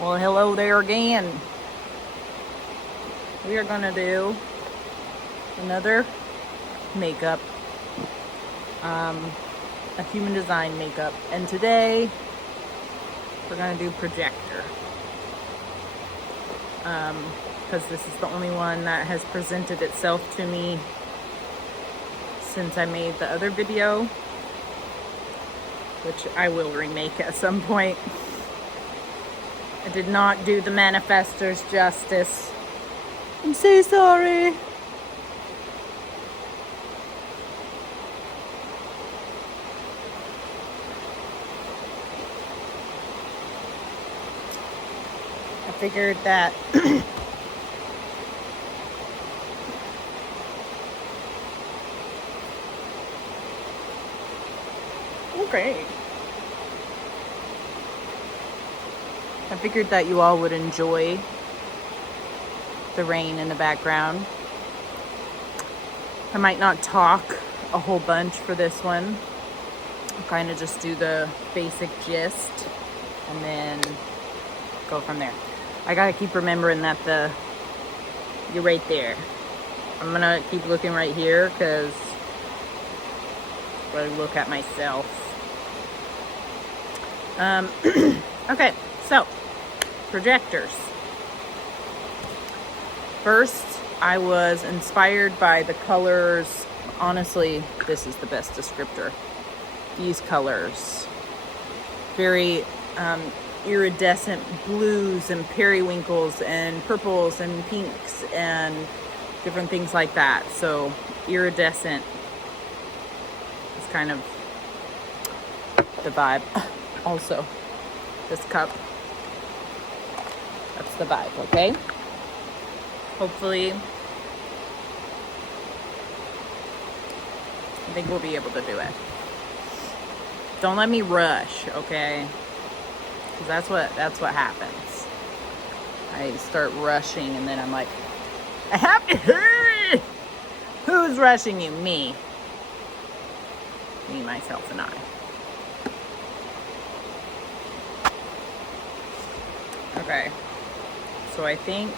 Well, hello there again. We are gonna do another makeup, a human design makeup, and today we're gonna do Projector, because this is the only one that has presented itself to me since I made the other video, which I will remake at some point. I did not do the manifestors justice. I'm so sorry. I figured that okay. I figured that you all would enjoy the rain in the background. I might not talk a whole bunch for this one. I'll kind of just do the basic gist and then go from there. I gotta keep remembering that you're right there. I'm gonna keep looking right here because I look at myself. Okay, so projectors. First, I was inspired by the colors. Honestly, this is the best descriptor. These colors. Very iridescent blues and periwinkles and purples and pinks and different things like that. So iridescent is kind of the vibe. Also, this cup, that's the vibe, okay? Hopefully, I think we'll be able to do it. Don't let me rush, okay? Because that's what happens. I start rushing and then I'm like, I have to hurry! Who's rushing you? Me. Me, myself, and I. Okay. So I think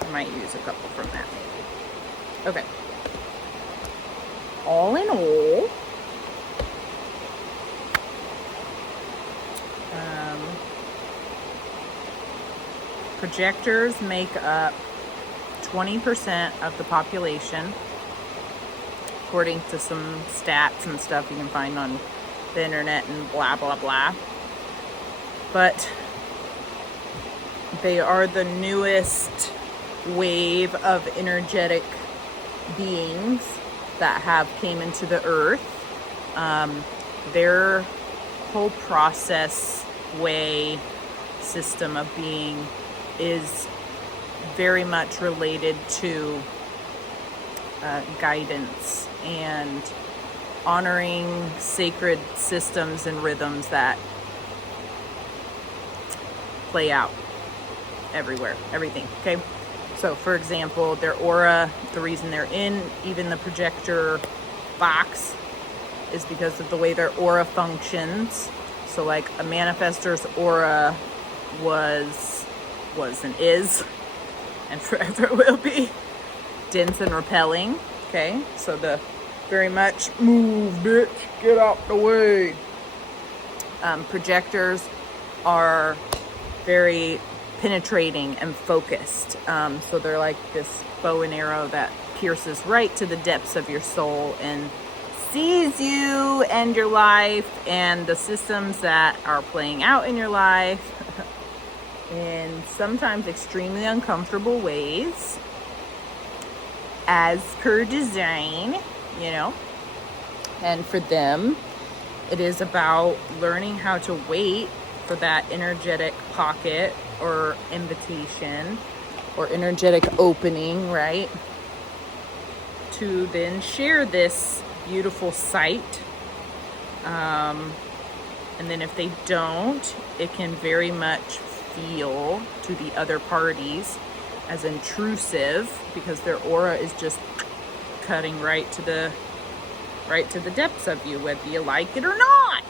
I might use a couple from that maybe. Okay. All in all, projectors make up 20% of the population, according to some stats and stuff you can find on the internet and blah, blah, blah. But they are the newest wave of energetic beings that have came into the earth. Their whole process, way, system of being is very much related to guidance and honoring sacred systems and rhythms that play out everywhere, everything, okay? So for example, their aura, the reason they're in even the projector box is because of the way their aura functions. So like a manifestor's aura was and is, and forever will be, dense and repelling, okay? So the very much move, bitch, get out the way. Projectors are very penetrating and focused. So they're like this bow and arrow that pierces right to the depths of your soul and sees you and your life and the systems that are playing out in your life in sometimes extremely uncomfortable ways, as per design, you know. And for them, it is about learning how to wait for that energetic pocket or invitation or energetic opening, right? To then share this beautiful sight. And then if they don't, it can very much feel to the other parties as intrusive because their aura is just cutting right to the depths of you, whether you like it or not.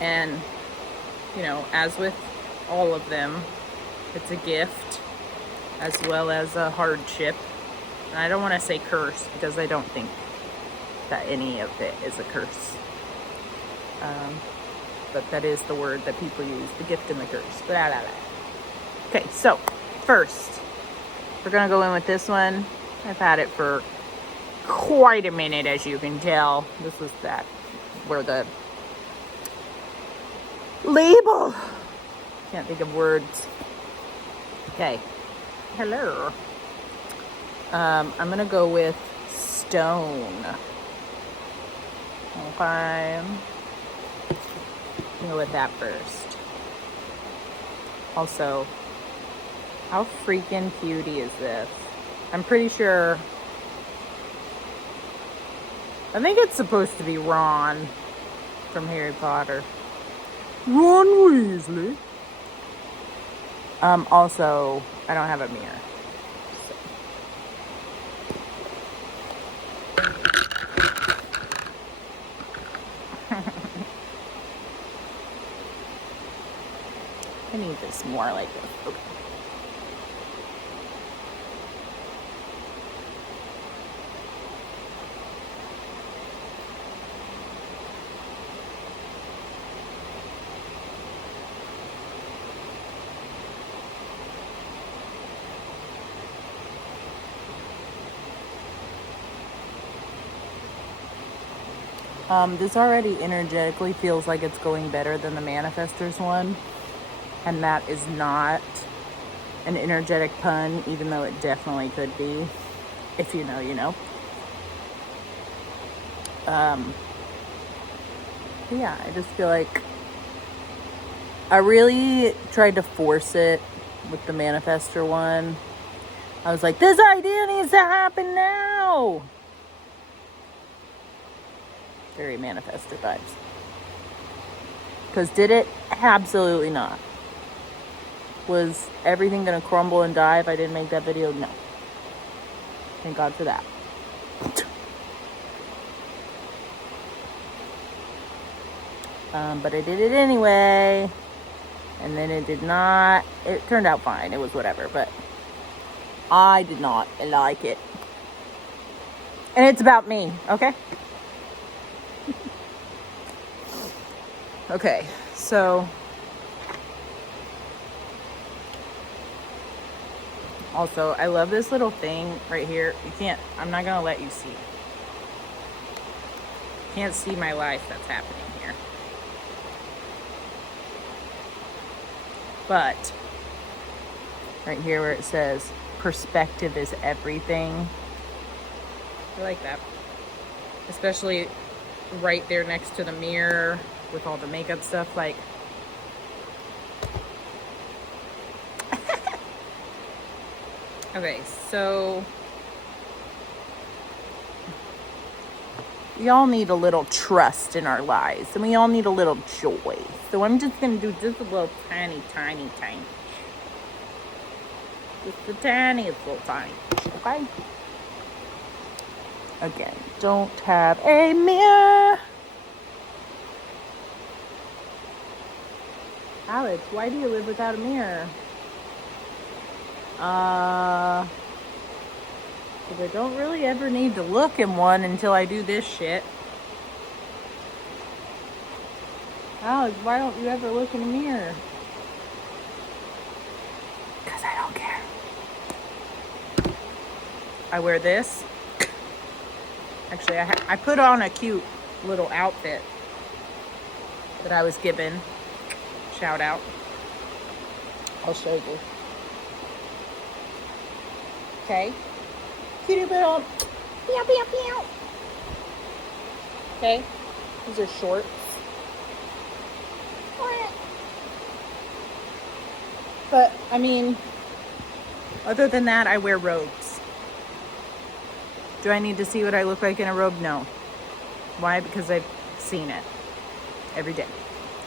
And, you know, as with all of them, it's a gift as well as a hardship. And I don't want to say curse because I don't think that any of it is a curse. But that is the word that people use, the gift and the curse. Blah, blah, blah. Okay, so first, we're going to go in with this one. I've had it for quite a minute, as you can tell. This is that, where the label. Can't think of words. Okay. Hello. I'm going to go with stone. Okay. Go with that first. Also, how freaking cutie is this? I'm pretty sure. I think it's supposed to be Ron from Harry Potter. Ron Weasley. Also, I don't have a mirror. I need this more like this. Okay. This already energetically feels like it's going better than the Manifestors one. And that is not an energetic pun, even though it definitely could be. If you know, you know. Yeah, I just feel like I really tried to force it with the Manifestor one. I was like, this idea needs to happen now. Very Manifestor vibes. Because did it? Absolutely not. Was everything going to crumble and die if I didn't make that video? No. Thank God for that. But I did it anyway. And then it did not. It turned out fine. It was whatever. But I did not like it. And it's about me. Okay? Okay. So. Also, I love this little thing right here. I'm not going to let you see. You can't see my life that's happening here. But, right here where it says, perspective is everything. I like that. Especially right there next to the mirror with all the makeup stuff. Like, okay, so we all need a little trust in our lives, and we all need a little joy. So I'm just going to do just a little tiny. Just the tiniest little tiny, okay? Again, don't have a mirror. Alex, why do you live without a mirror? Because I don't really ever need to look in one until I do this shit. Alex, why don't you ever look in a mirror? Because I don't care. I wear this. Actually, I put on a cute little outfit that I was given. Shout out. I'll show you. Okay. Cutie little. Pew, pew, pew. Okay. These are shorts. But, I mean, other than that, I wear robes. Do I need to see what I look like in a robe? No. Why? Because I've seen it every day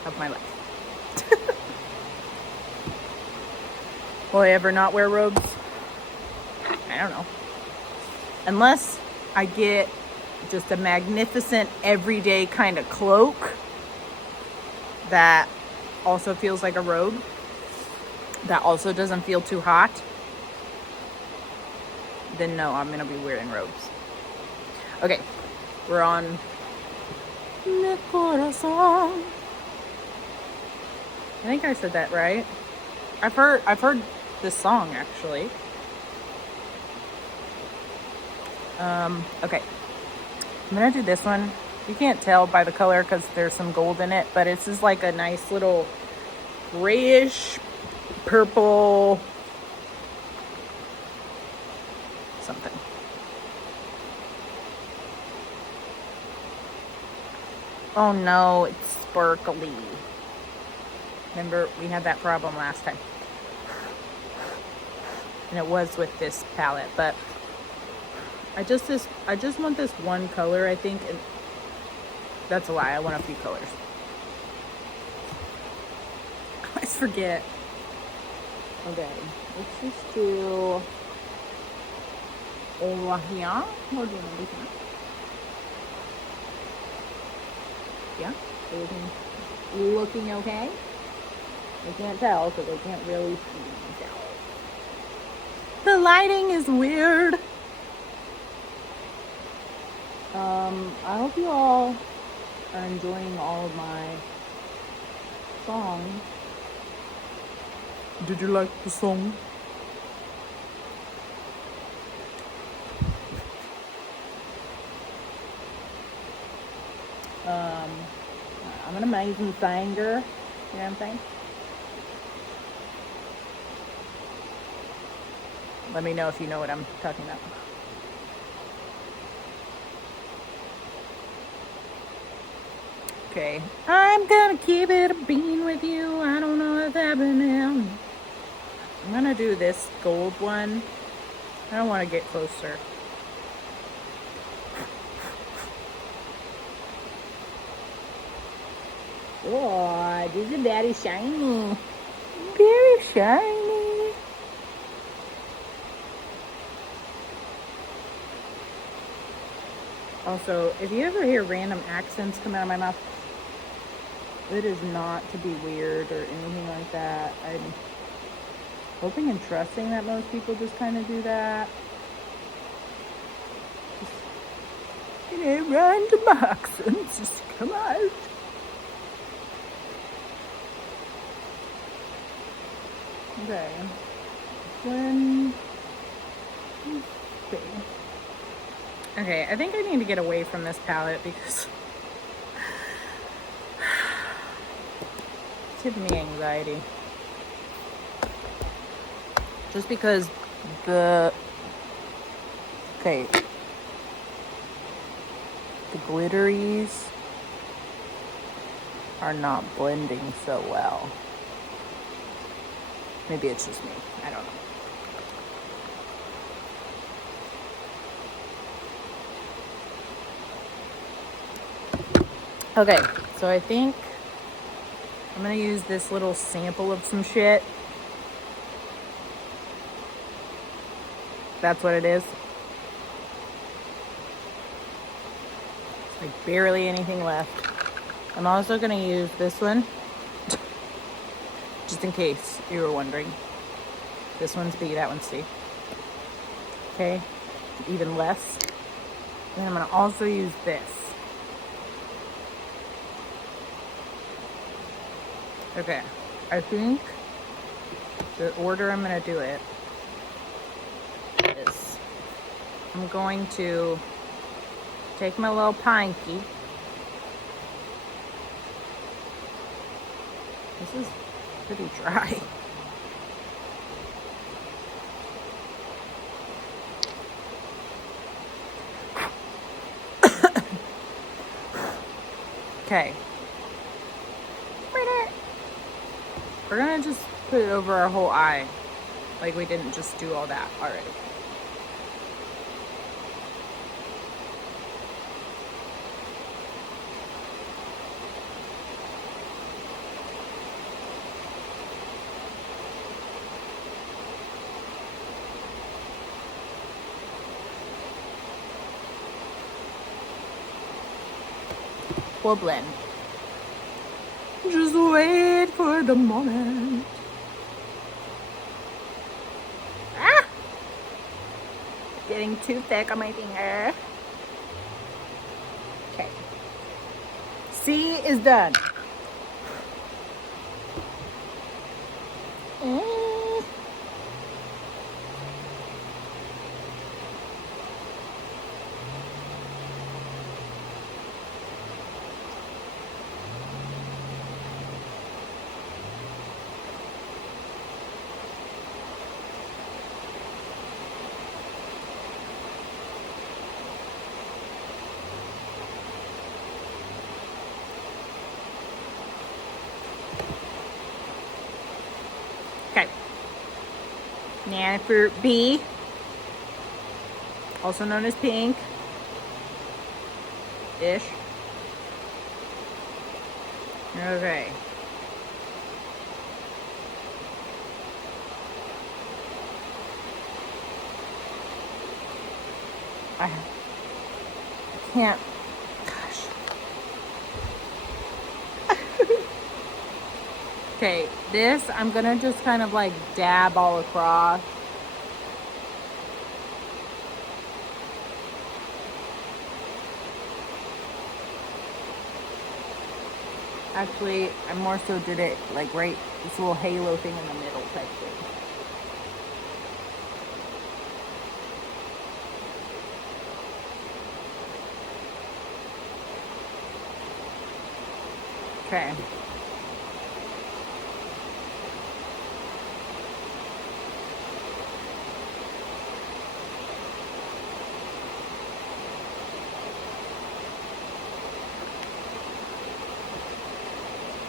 of my life. Will I ever not wear robes? I don't know. Unless I get just a magnificent everyday kind of cloak, that also feels like a robe, that also doesn't feel too hot, then no, I'm gonna be wearing robes. Okay, we're on Mi Corazón. I think I said that right. I've heard this song actually. Okay, I'm gonna do this one. You can't tell by the color because there's some gold in it, but it's just like a nice little grayish purple something. Oh no, it's sparkly. Remember, we had that problem last time. And it was with this palette, but I just want this one color, I think, and that's a lie. I want a few colors. I always forget. Okay, let's just do over here. What do you want to do here? Yeah, looking okay? I can't tell because I can't really see myself. The lighting is weird. I hope you all are enjoying all of my songs. Did you like the song? I'm an amazing singer. You know what I'm saying? Let me know if you know what I'm talking about. Okay, I'm gonna keep it a bean with you. I don't know what's happening. I'm gonna do this gold one. I don't want to get closer. Oh, this is very shiny. Very shiny. Also, if you ever hear random accents come out of my mouth, it is not to be weird or anything like that. I'm hoping and trusting that most people just kind of do that. Just, random accents just come out. Okay. Okay, I think I need to get away from this palette because it's giving me anxiety. Just because the glitteries are not blending so well. Maybe it's just me. I don't know. Okay, so I think I'm gonna use this little sample of some shit. That's what it is. It's like barely anything left. I'm also gonna use this one, just in case you were wondering. This one's B, that one's C. Okay, even less. And I'm gonna also use this. Okay, I think the order I'm gonna do it is I'm going to take my little pinky. This is pretty dry. Okay. We're gonna just put it over our whole eye. Like we didn't just do all that already. We'll blend. Just wait for the moment. Ah! Getting too thick on my finger. Okay. C is done. Okay. Now for B, also known as pink. Ish. Okay. I can't. Gosh. Okay, this I'm gonna just kind of like dab all across. Actually, I more so did it like right, this little halo thing in the middle type thing. Okay.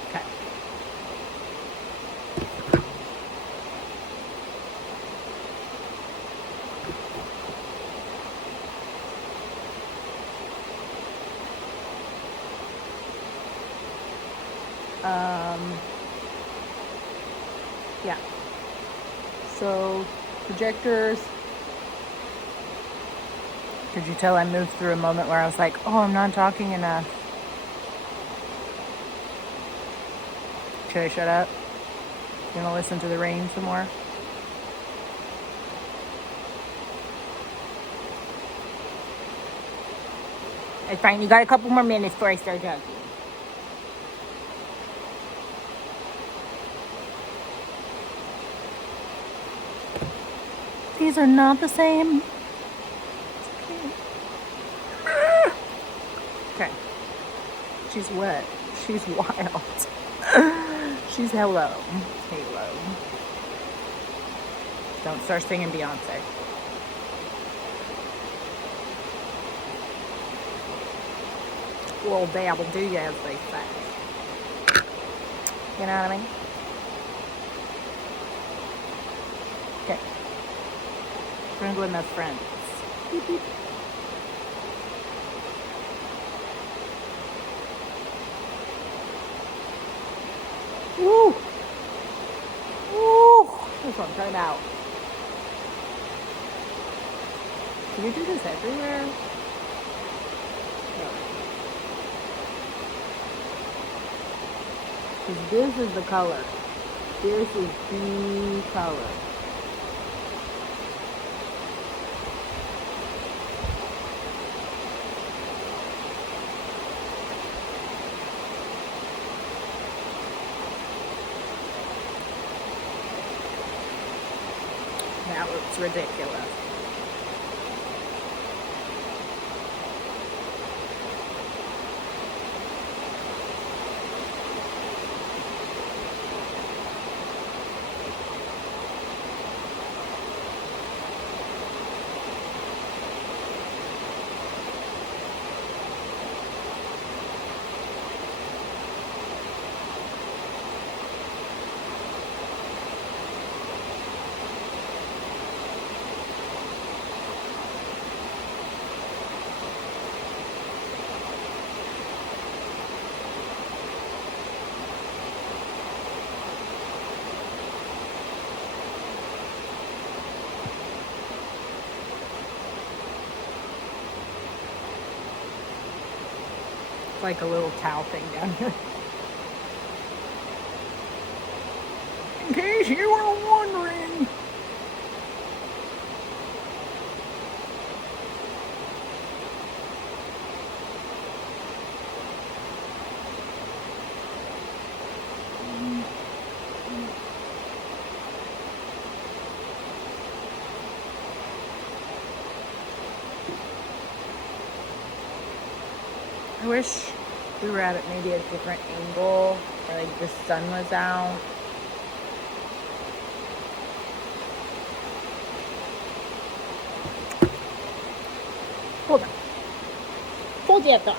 Okay. Yeah. So, projectors. Could you tell I moved through a moment where I was like, oh, I'm not talking enough? Should I shut up? You want to listen to the rain some more? It's fine. You got a couple more minutes before I start talking. These are not the same. Okay. She's wet. She's wild. She's hello. Halo. Don't start singing Beyonce. Well, dabble do you, as they say. You know what I mean? Okay. We're gonna go with my friends. Beep, beep. Woo! Woo! This one turned out. Can you do this everywhere? No. Because this is the color. This is the color. That looks ridiculous. Like a little towel thing down here. In case you were wondering. I wish we were at it maybe a different angle, or like the sun was out. Hold on. Projector.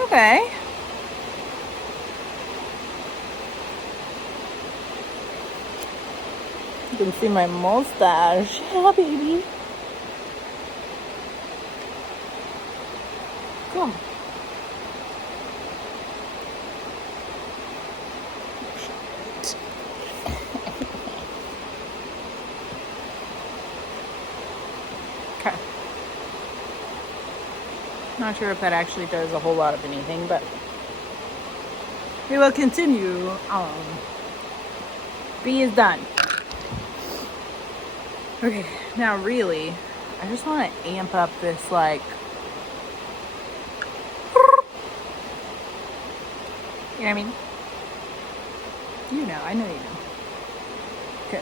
Okay. You can see my mustache. Yeah, baby. Cool. Okay. Not sure if that actually does a whole lot of anything, but we will continue on. B is done. Okay, now really, I just want to amp up this, like, you know what I mean? You know, I know you know. Okay.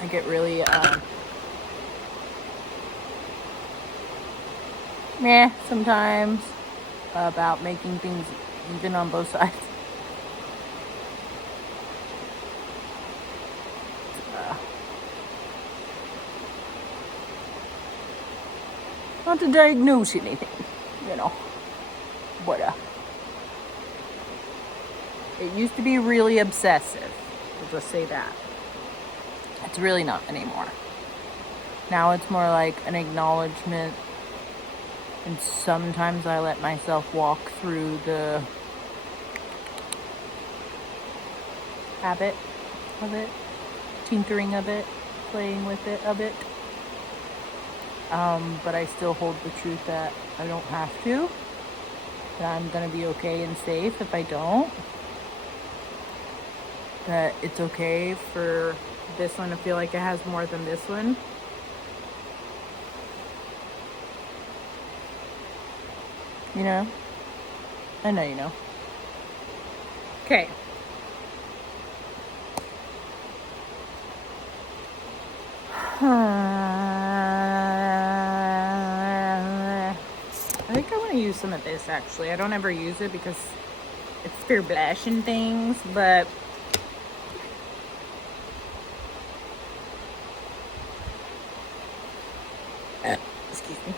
I get really meh sometimes about making things even on both sides. Not to diagnose anything, you know, but it used to be really obsessive. We'll just say that. It's really not anymore. Now it's more like an acknowledgement, and sometimes I let myself walk through the habit of it, tinkering of it, playing with it a bit. But I still hold the truth that I don't have to, that I'm gonna be okay and safe if I don't, that it's okay for this one to feel like it has more than this one. You know? I know you know. Okay. I think I want to use some of this, actually. I don't ever use it because it's for blushing things, but excuse me.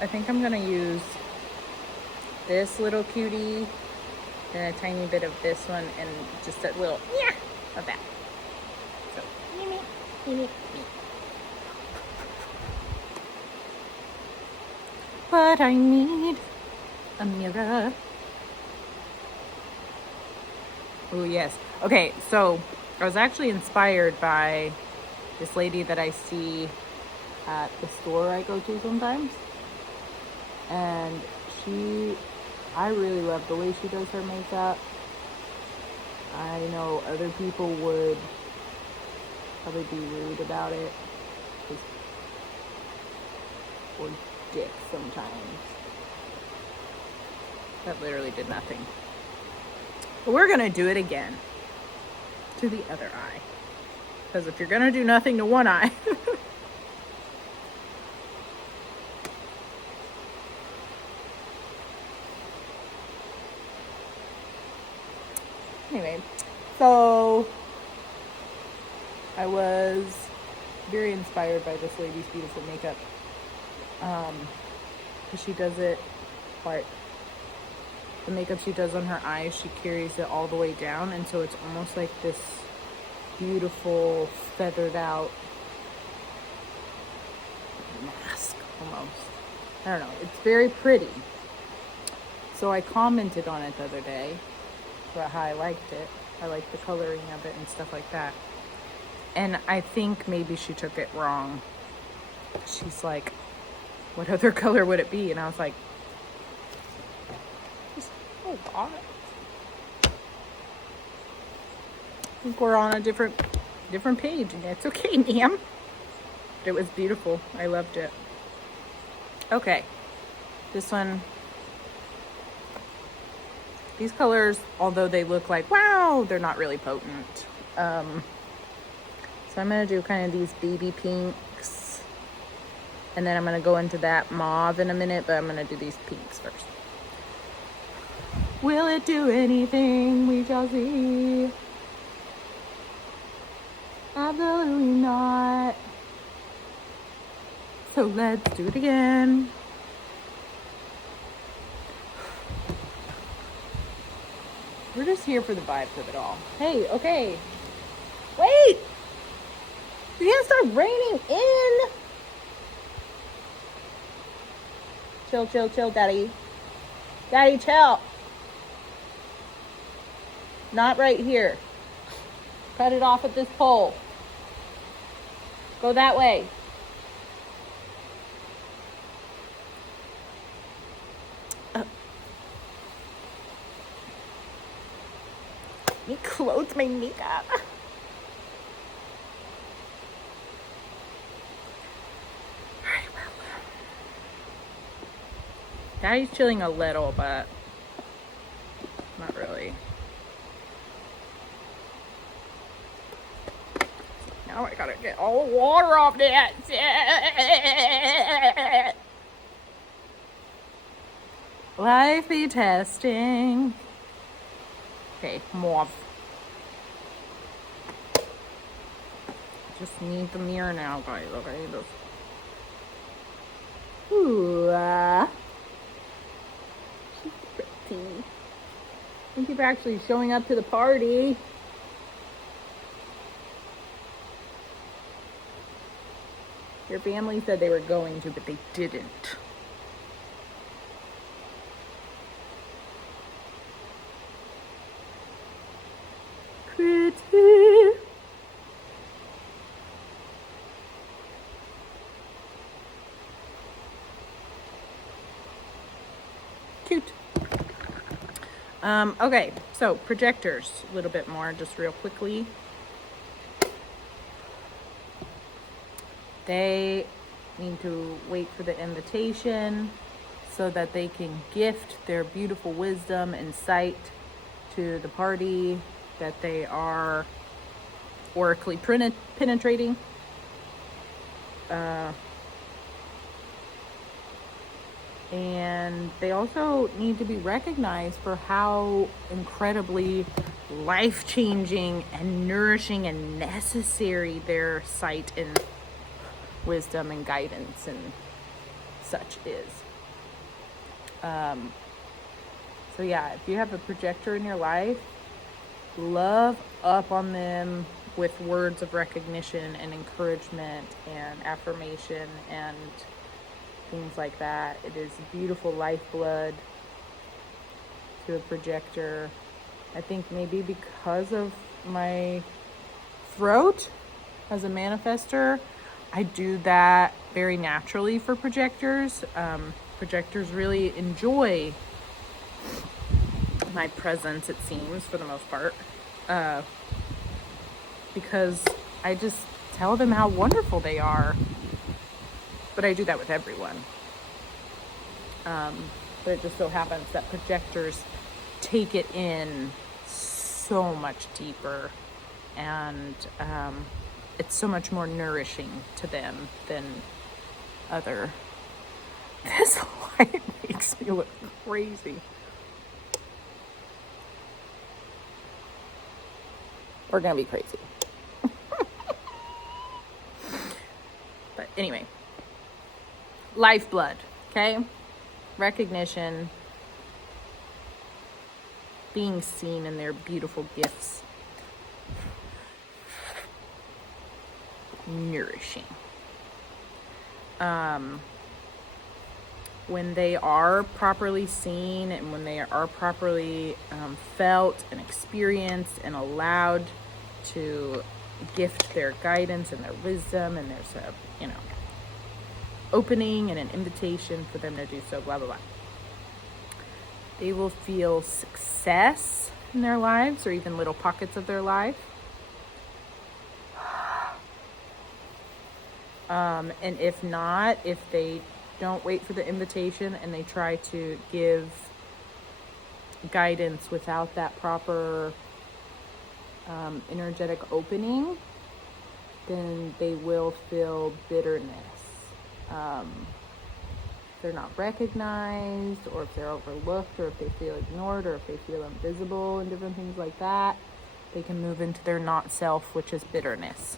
I think I'm gonna use this little cutie and a tiny bit of this one and just a little of that. So, but I need a mirror. Oh yes. Okay, so I was actually inspired by this lady that I see at the store I go to sometimes, and I really love the way she does her makeup. I know other people would probably be rude about it or dick sometimes. That literally did nothing. But we're gonna do it again. to the other eye. Because if you're gonna do nothing to one eye, anyway, so I was very inspired by this lady's beautiful makeup. Because she does it like the makeup she does on her eyes, she carries it all the way down, and so it's almost like this beautiful feathered out mask almost. I don't know, it's very pretty. So I commented on it the other day about how I liked it. I liked the coloring of it and stuff like that. And I think maybe she took it wrong. She's like, what other color would it be? And I was like, oh God. I think we're on a different page, and it's okay, ma'am. It was beautiful. I loved it. Okay, this one. These colors, although they look like, wow, they're not really potent. So I'm going to do kind of these baby pinks. And then I'm going to go into that mauve in a minute, but I'm going to do these pinks first. Will it do anything? We shall see. Absolutely not. So let's do it again. We're just here for the vibes of it all. Hey, okay. Wait! You can't start raining in! Chill, chill, chill, daddy. Daddy, chill. Not right here. Cut it off at this pole. Go that way. Let me close my makeup. Alright, well. Daddy's chilling a little, but not really. Now I gotta get all the water off that. Life be testing. Okay, mauve. Just need the mirror now, guys. Okay, this. Ooh, she's pretty. Thank you for actually showing up to the party. Your family said they were going to, but they didn't. Pretty. Cute. Okay, so projectors, a little bit more, just real quickly. They need to wait for the invitation so that they can gift their beautiful wisdom and sight to the party that they are oracally penetrating. And they also need to be recognized for how incredibly life-changing and nourishing and necessary their sight and wisdom and guidance and such is. So yeah, if you have a projector in your life, love up on them with words of recognition and encouragement and affirmation and things like that. It is beautiful lifeblood to a projector. I think maybe because of my throat as a manifester, I do that very naturally for projectors. Projectors really enjoy my presence, it seems, for the most part, because I just tell them how wonderful they are. But I do that with everyone. But it just so happens that projectors take it in so much deeper and it's so much more nourishing to them than other. This light makes me look crazy. We're gonna be crazy. But anyway, lifeblood, okay? Recognition, being seen in their beautiful gifts, nourishing. When they are properly seen and when they are properly felt and experienced and allowed to gift their guidance and their wisdom, and there's a, opening and an invitation for them to do so, blah, blah, blah. They will feel success in their lives, or even little pockets of their life. And if not, if they don't wait for the invitation and they try to give guidance without that proper energetic opening, then they will feel bitterness. If they're not recognized, or if they're overlooked, or if they feel ignored, or if they feel invisible and different things like that, they can move into their not self, which is bitterness.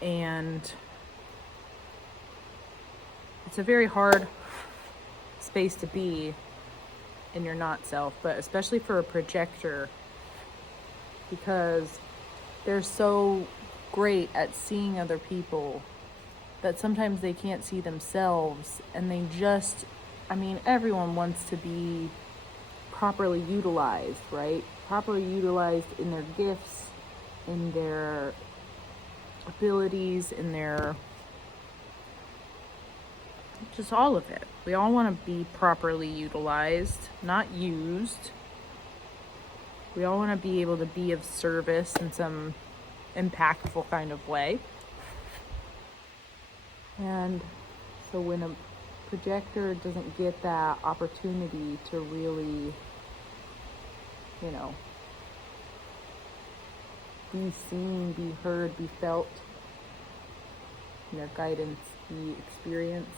And it's a very hard space to be in your not self, but especially for a projector, because they're so great at seeing other people that sometimes they can't see themselves, and they just, everyone wants to be properly utilized, right? Properly utilized in their gifts, in their abilities, in their, just all of it. We all want to be properly utilized, not used. We all want to be able to be of service in some impactful kind of way. And so when a projector doesn't get that opportunity to really, be seen, be heard, be felt, and their guidance be experienced,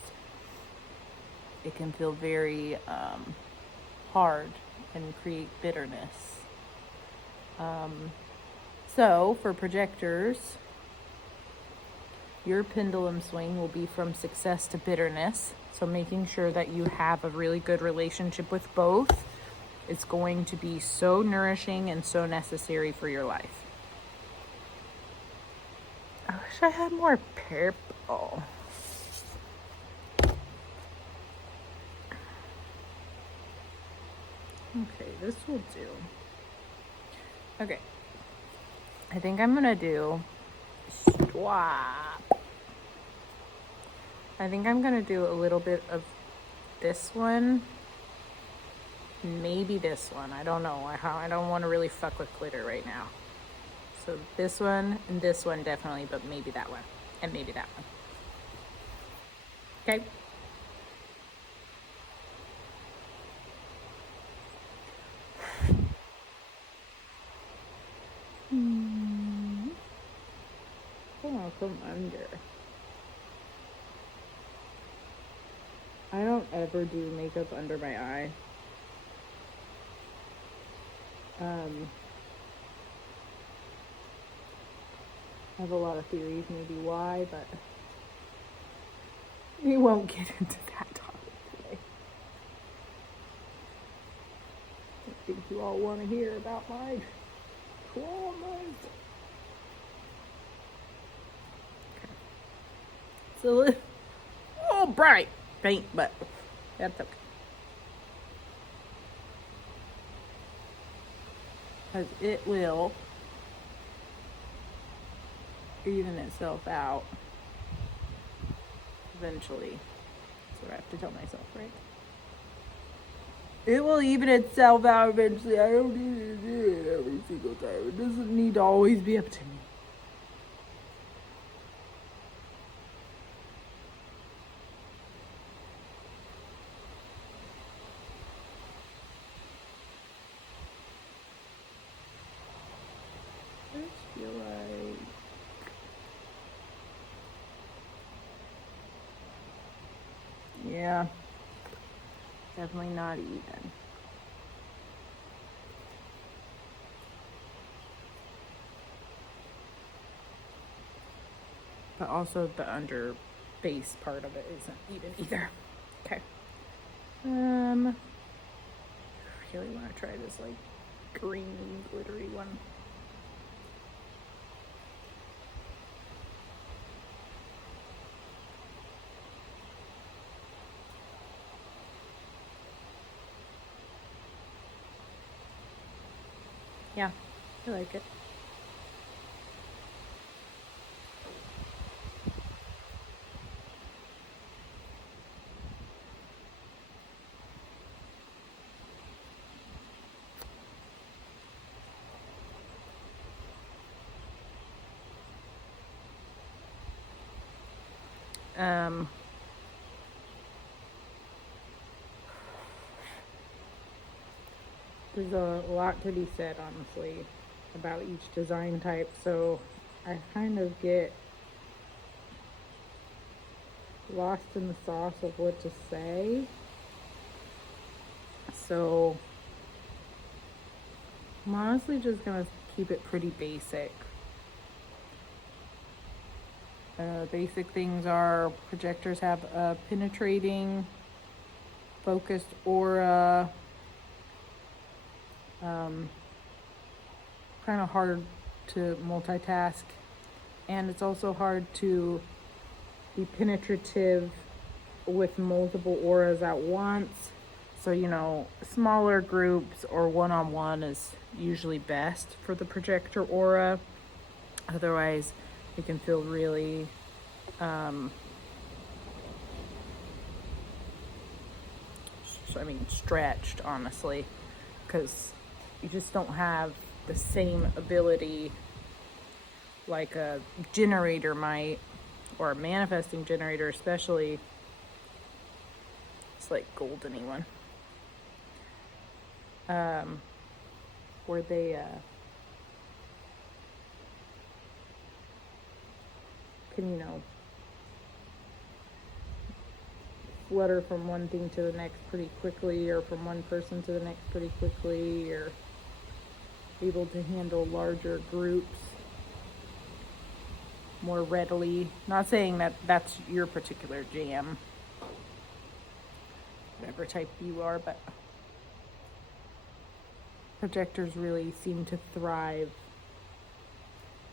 it can feel very hard and create bitterness. So for projectors, your pendulum swing will be from success to bitterness. So making sure that you have a really good relationship with both is going to be so nourishing and so necessary for your life. I wish I had more purple. Okay, this will do. Okay. I think I'm gonna do swap. I think I'm gonna do a little bit of this one. Maybe this one. I don't know. I don't want to really fuck with glitter right now. So this one and this one definitely, but maybe that one and maybe that one. Okay. Oh, come under. I don't ever do makeup under my eye. I have a lot of theories maybe why, but we won't get into that topic today. I think you all want to hear about my traumas. It's a little bright paint, but that's okay. Because it will even itself out eventually. That's what I have to tell myself, right? It will even itself out eventually. I don't need to do it every single time. It doesn't need to always be up to me. Definitely not even. But also the under base part of it isn't even either. Okay. I really want to try this like green glittery one. Yeah, I like it. There's a lot to be said, honestly, about each design type, so I kind of get lost in the sauce of what to say. So I'm honestly just gonna keep it pretty basic. Basic things are projectors have a penetrating, focused aura. Kind of hard to multitask, and it's also hard to be penetrative with multiple auras at once. So, you know, smaller groups or one-on-one is usually best for the projector aura. Otherwise, it can feel really stretched, honestly, because you just don't have the same ability like a generator might, or a manifesting generator especially. It's like goldeny one. Where they can, you know, flutter from one thing to the next pretty quickly, or from one person to the next pretty quickly, or able to handle larger groups more readily. Not saying that that's your particular jam, whatever type you are, but projectors really seem to thrive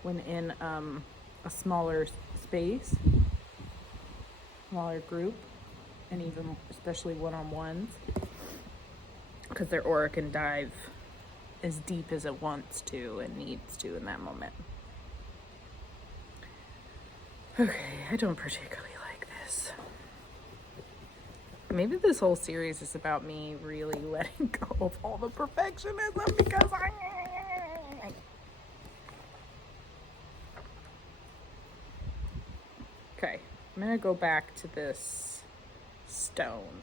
when in a smaller space, smaller group, and even especially one-on-ones, because their aura can dive as deep as it wants to and needs to in that moment. Okay, I don't particularly like this. Maybe this whole series is about me really letting go of all the perfectionism, because Okay, I'm gonna go back to this stone.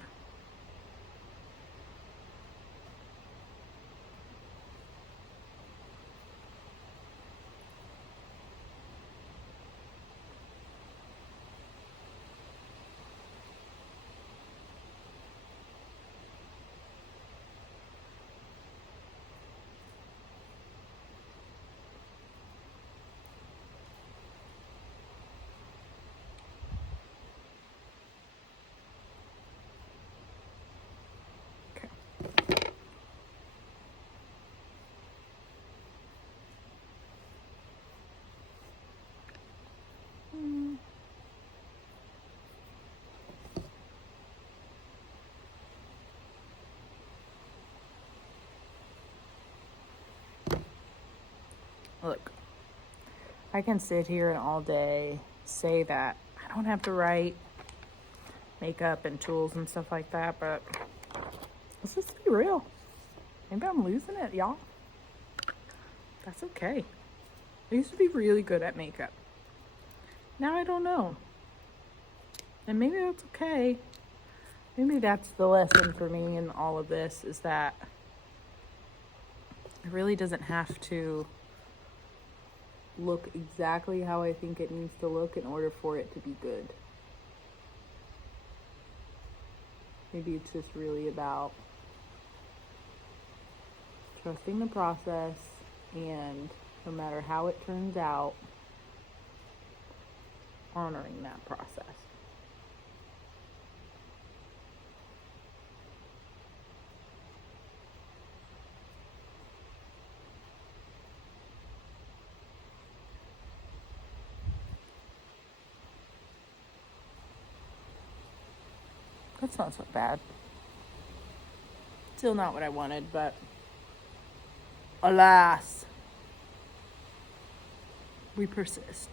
Look, I can sit here and all day say that I don't have to write makeup and tools and stuff like that, but let's just be real. Maybe I'm losing it, y'all. That's okay. I used to be really good at makeup. Now I don't know. And maybe that's okay. Maybe that's the lesson for me in all of this, is that it really doesn't have to look exactly how I think it needs to look in order for it to be good. Maybe it's just really about trusting the process, and no matter how it turns out, honoring that process. That's not so bad. Still not what I wanted, but alas, we persist.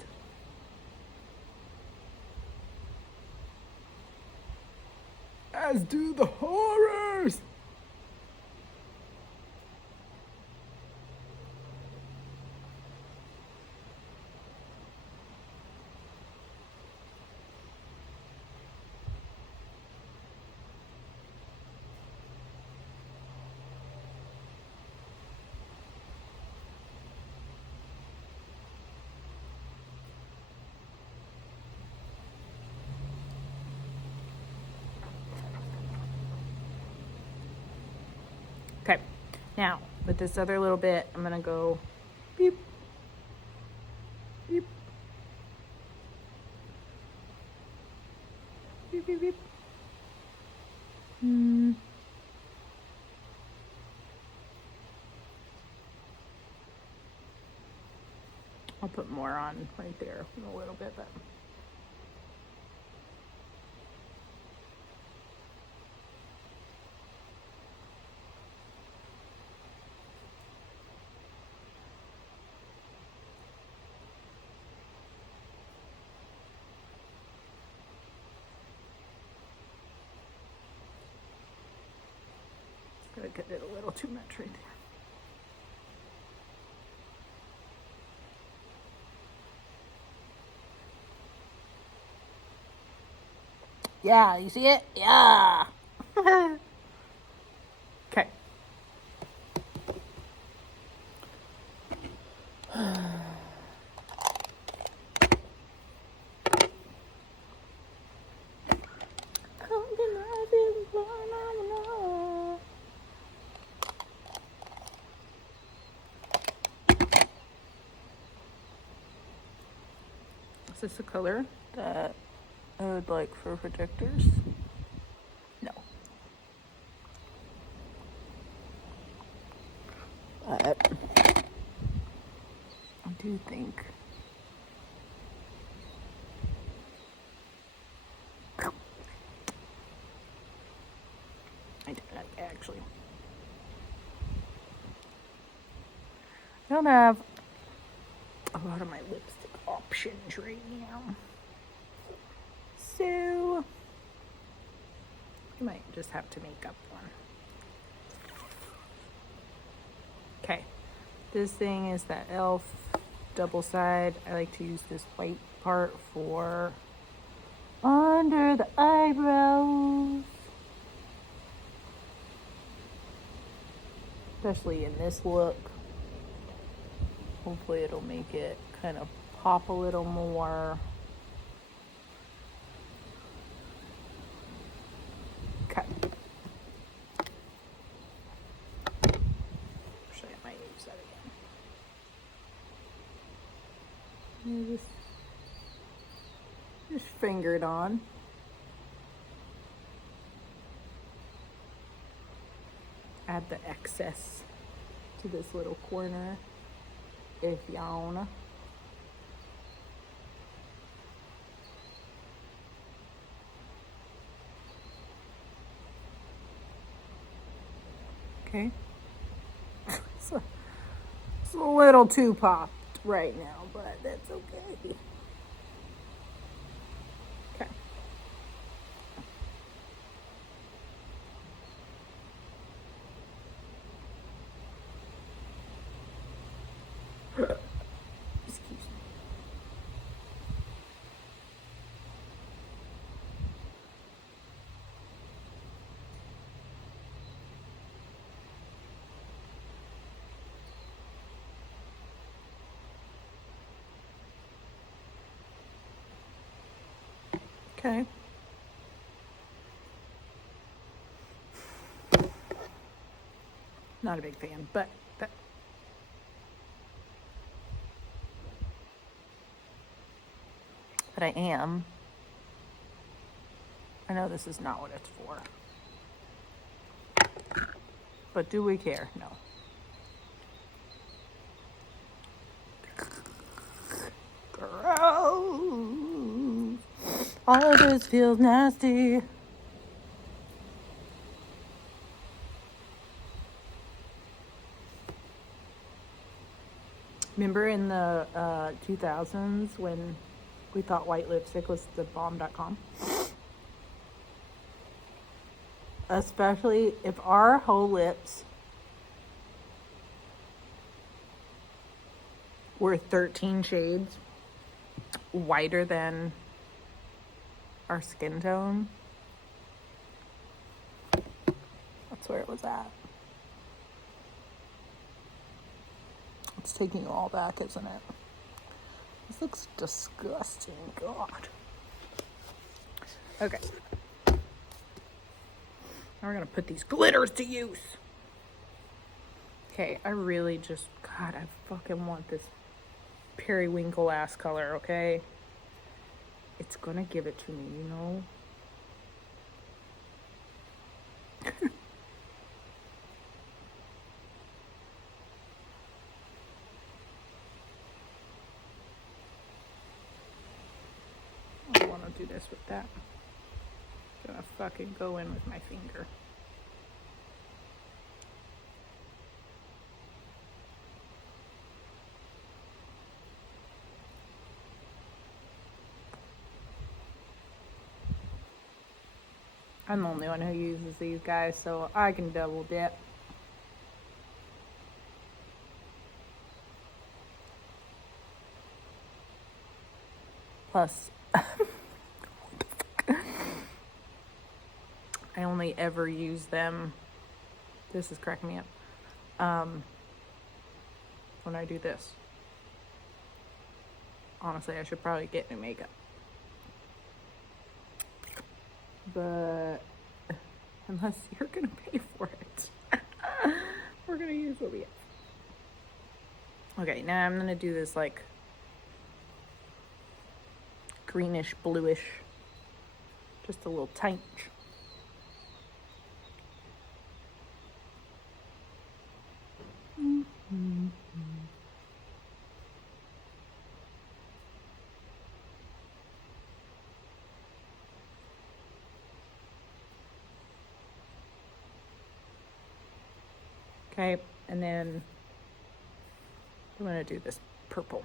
As do the horrors! Okay, now with this other little bit, I'm gonna go beep, beep, beep, beep, beep. I'll put more on right there in a little bit, but I get it a little too much right there. Yeah, you see it? Yeah. Okay. Is this a color that I would like for projectors? No. But I do think I do like it, actually. I don't have a lot of my lipstick options right now, so I might just have to make up one. Okay, this thing is that e.l.f. double side. I like to use this white part for under the eyebrows, especially in this look. Hopefully it'll make it kind of pop a little more. Okay. Actually, I might use that again. Just finger it on. Add the excess to this little corner if you wanna. Okay. It's a little too popped right now, but that's okay. Okay. Excuse me. Okay. Not a big fan, but I am. I know this is not what it's for. But do we care? No. Gross. All of this feels nasty. Remember in the 2000s when we thought white lipstick was the bomb.com? Especially if our whole lips were 13 shades whiter than our skin tone. That's where it was at. It's taking you all back, isn't it? This looks disgusting. God. Okay. Now we're gonna put these glitters to use. Okay, I really just, God, I fucking want this periwinkle ass color, okay? It's gonna give it to me, you know? I don't wanna do this with that. I'm gonna fucking go in with my finger. I'm the only one who uses these guys, so I can double dip. Plus, I only ever use them. This is cracking me up. When I do this. Honestly, I should probably get new makeup. But unless you're gonna pay for it, we're gonna use what we have. Okay, now I'm gonna do this like greenish, bluish, just a little tinge. Okay, and then I'm gonna do this purple.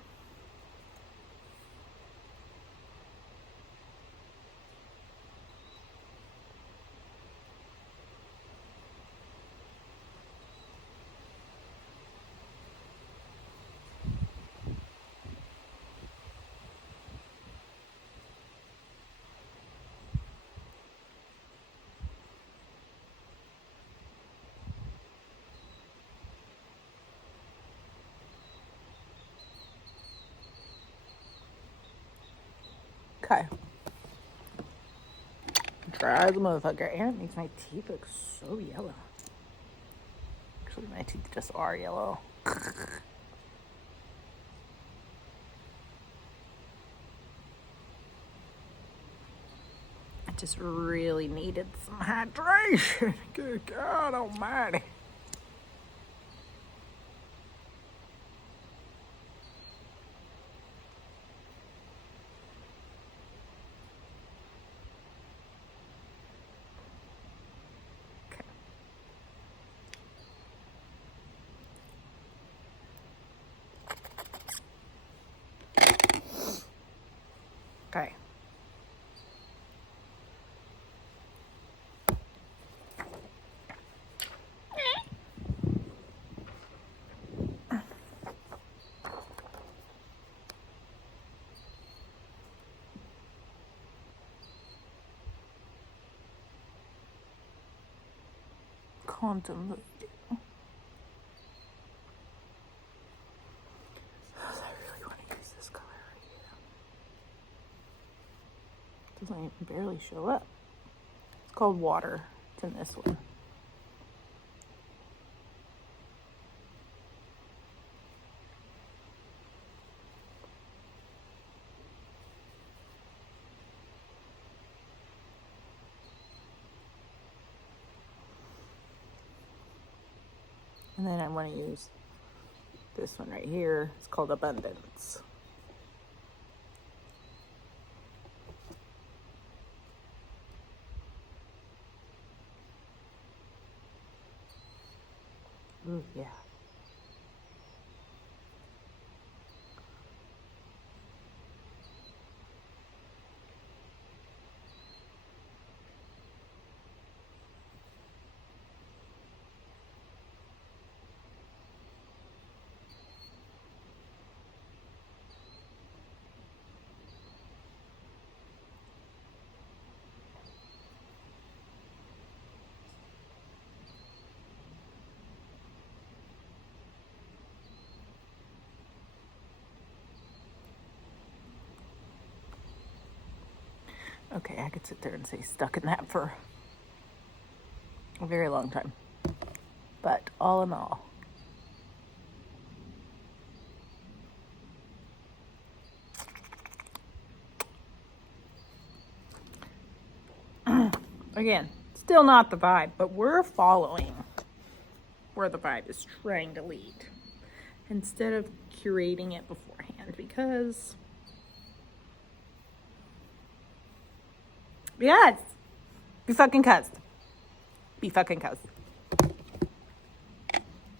Okay. Dry as a motherfucker. And it makes my teeth look so yellow. Actually, my teeth just are yellow. I just really needed some hydration. Good God almighty. Okay. Contemplating. I really want to use this color right here. It doesn't even barely show up. It's called Water. It's in this one. And then I want to use this one right here. It's called Abundance. Ooh, yeah. Okay, I could sit there and say stuck in that for a very long time. But all in all, again, still not the vibe, but we're following where the vibe is trying to lead instead of curating it beforehand, because yes, be fucking cussed. Be fucking cussed.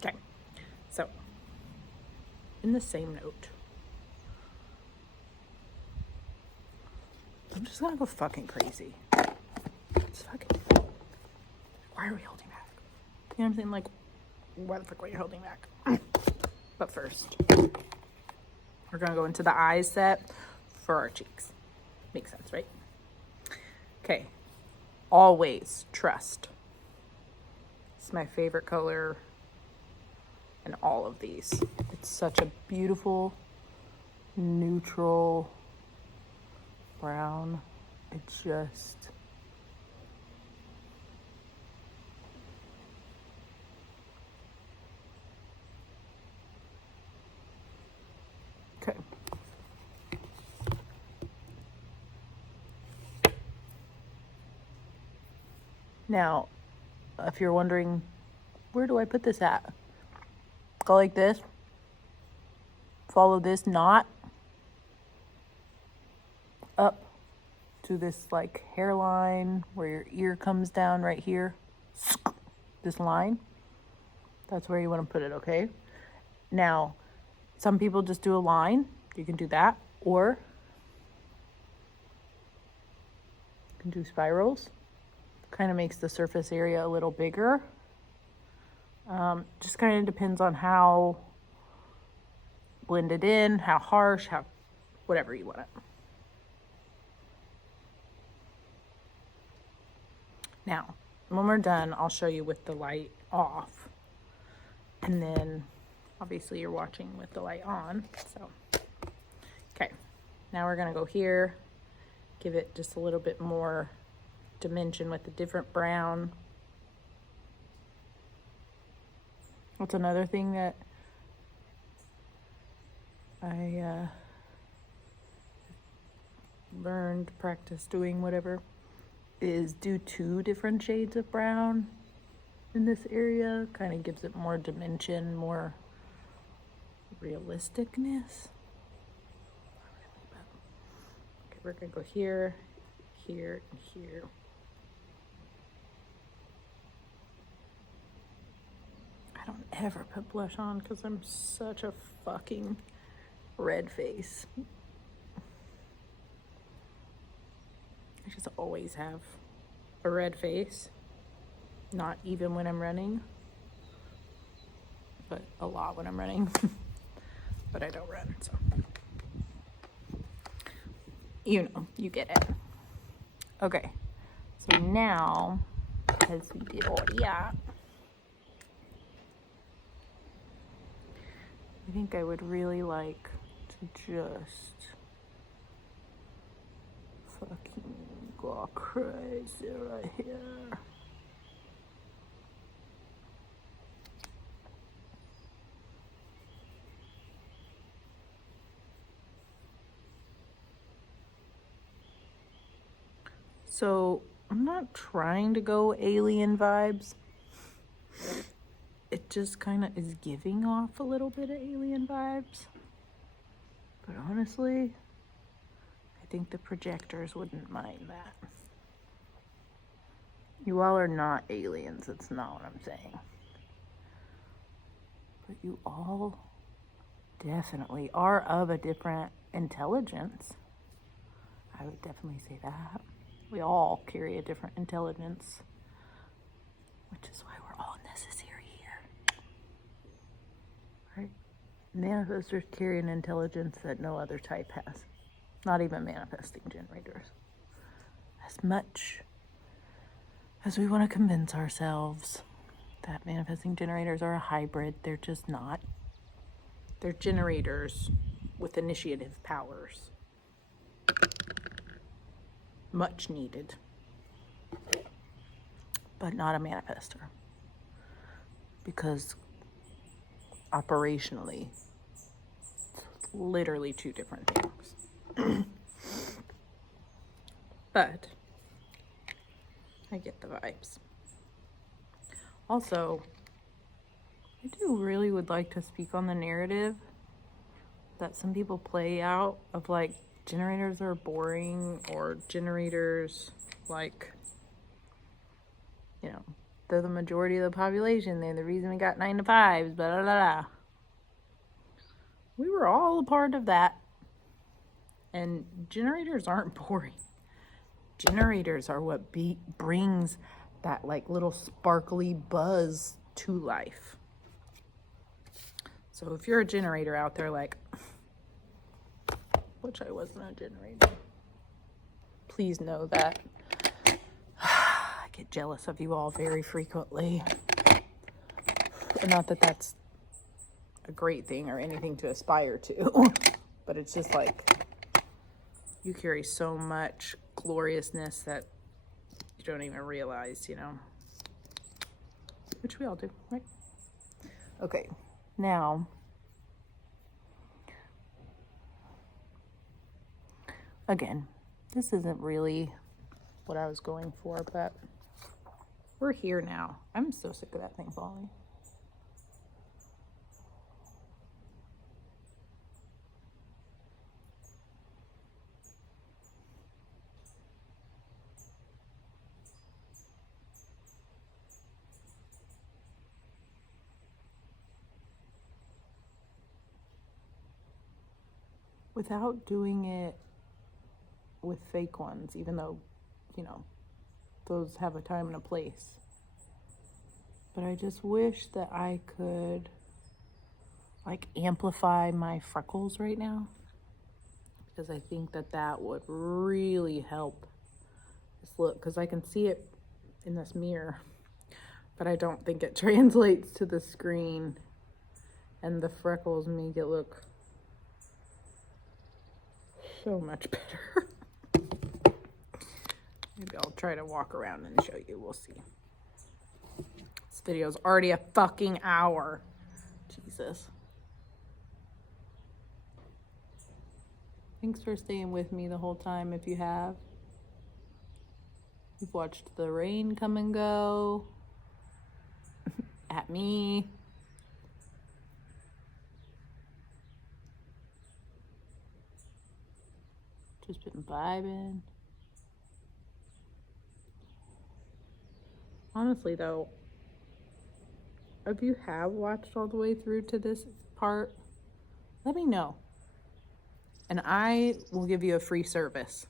Okay, so in the same note, I'm just gonna go fucking crazy. It's fucking, why are we holding back? You know what I'm saying? Like, why the fuck are you holding back? But first, we're gonna go into the eyes set for our cheeks. Makes sense, right? Okay, always trust. It's my favorite color in all of these. It's such a beautiful, neutral brown. It just... Okay. Now, if you're wondering, where do I put this at? Go like this. Follow this knot up to this like hairline where your ear comes down right here. This line. That's where you want to put it, okay? Now, some people just do a line. You can do that. Or you can do spirals. Kind of makes the surface area a little bigger. Just kind of depends on how blended in, how harsh, how whatever you want it. Now, when we're done, I'll show you with the light off. And then obviously you're watching with the light on. So, okay. Now we're gonna go here, give it just a little bit more dimension with a different brown. That's another thing that I learned, practice doing, whatever, is do 2 different shades of brown in this area. Kind of gives it more dimension, more realisticness. Okay, we're gonna go here, here, and here. I don't ever put blush on because I'm such a fucking red face. I just always have a red face. Not even when I'm running, but a lot when I'm running. But I don't run, so you know, you get it. Okay, so now, as we did all that, I think I would really like to just fucking go crazy right here. So I'm not trying to go alien vibes. It just kind of is giving off a little bit of alien vibes. But honestly, I think the projectors wouldn't mind that. You all are not aliens, it's not what I'm saying. But you all definitely are of a different intelligence. I would definitely say that. We all carry a different intelligence, which is why we're all necessary here. Right? Manifestors carry an intelligence that no other type has. Not even manifesting generators. As much as we want to convince ourselves that manifesting generators are a hybrid, they're just not. They're generators with initiative powers. Much needed. But not a manifestor. Because operationally, it's literally two different things. But I get the vibes. Also, I do really would like to speak on the narrative that some people play out of like generators are boring, or generators, like, you know, they're the majority of the population, they're the reason we got 9 to 5s, blah blah blah. We were all a part of that. And generators aren't boring. Generators are what brings that like little sparkly buzz to life. So if you're a generator out there, like, which I wasn't a generator, please know that I get jealous of you all very frequently. Not that that's a great thing or anything to aspire to, but it's just like you carry so much gloriousness that you don't even realize, you know, which we all do, right? Okay, now again, this isn't really what I was going for, but we're here now. I'm so sick of that thing falling. Without doing it with fake ones, even though, you know, those have a time and a place. But I just wish that I could like amplify my freckles right now, because I think that that would really help this look, because I can see it in this mirror, but I don't think it translates to the screen, and the freckles make it look so much better. Maybe I'll try to walk around and show you. We'll see. This video's already a fucking hour. Jesus. Thanks for staying with me the whole time if you have. You've watched the rain come and go at me. Just been vibing. Honestly though, if you have watched all the way through to this part, let me know. And I will give you a free service.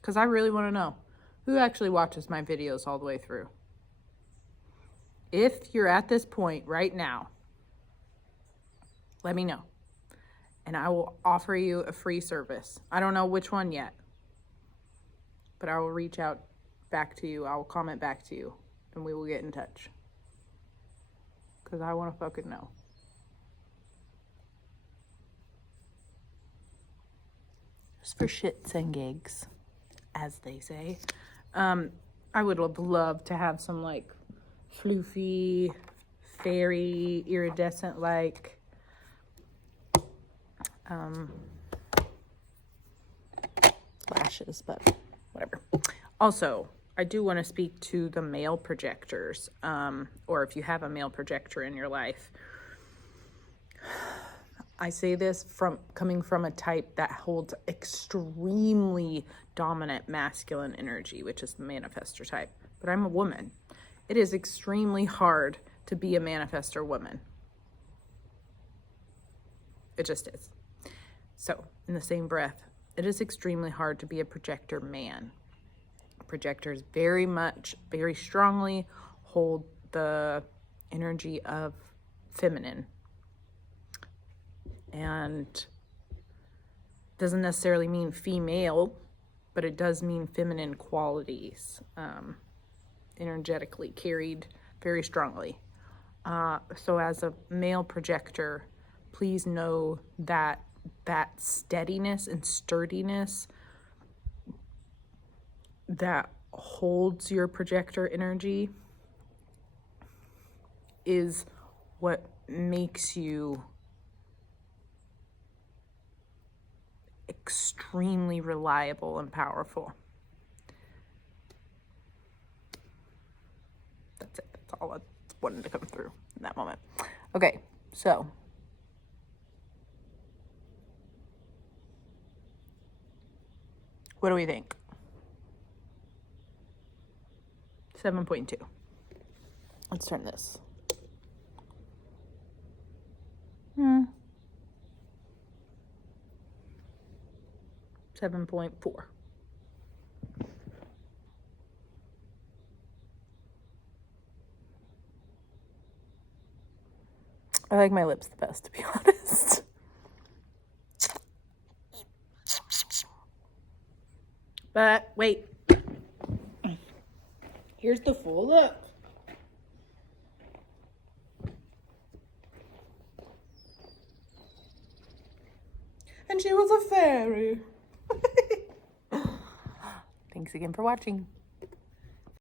Because I really want to know who actually watches my videos all the way through. If you're at this point right now, let me know. And I will offer you a free service. I don't know which one yet. But I will reach out back to you. I will comment back to you. And we will get in touch. Because I want to fucking know. Just for shits and gigs, as they say. I would have loved to have some like floofy, fairy, iridescent like lashes, but whatever. Also, I do want to speak to the male projectors, or if you have a male projector in your life. I say this from coming from a type that holds extremely dominant masculine energy, which is the manifestor type. But I'm a woman. It is extremely hard to be a manifestor woman. It just is. So, in the same breath, it is extremely hard to be a projector man. Projectors very strongly hold the energy of feminine. And doesn't necessarily mean female, but it does mean feminine qualities, energetically carried very strongly. So as a male projector, please know that that steadiness and sturdiness that holds your projector energy is what makes you extremely reliable and powerful. That's it. That's all I wanted to come through in that moment. Okay, so what do we think? 7.2. Let's turn this. 7.4. I like my lips the best, to be honest. But wait. Here's the full look. And she was a fairy. Thanks again for watching.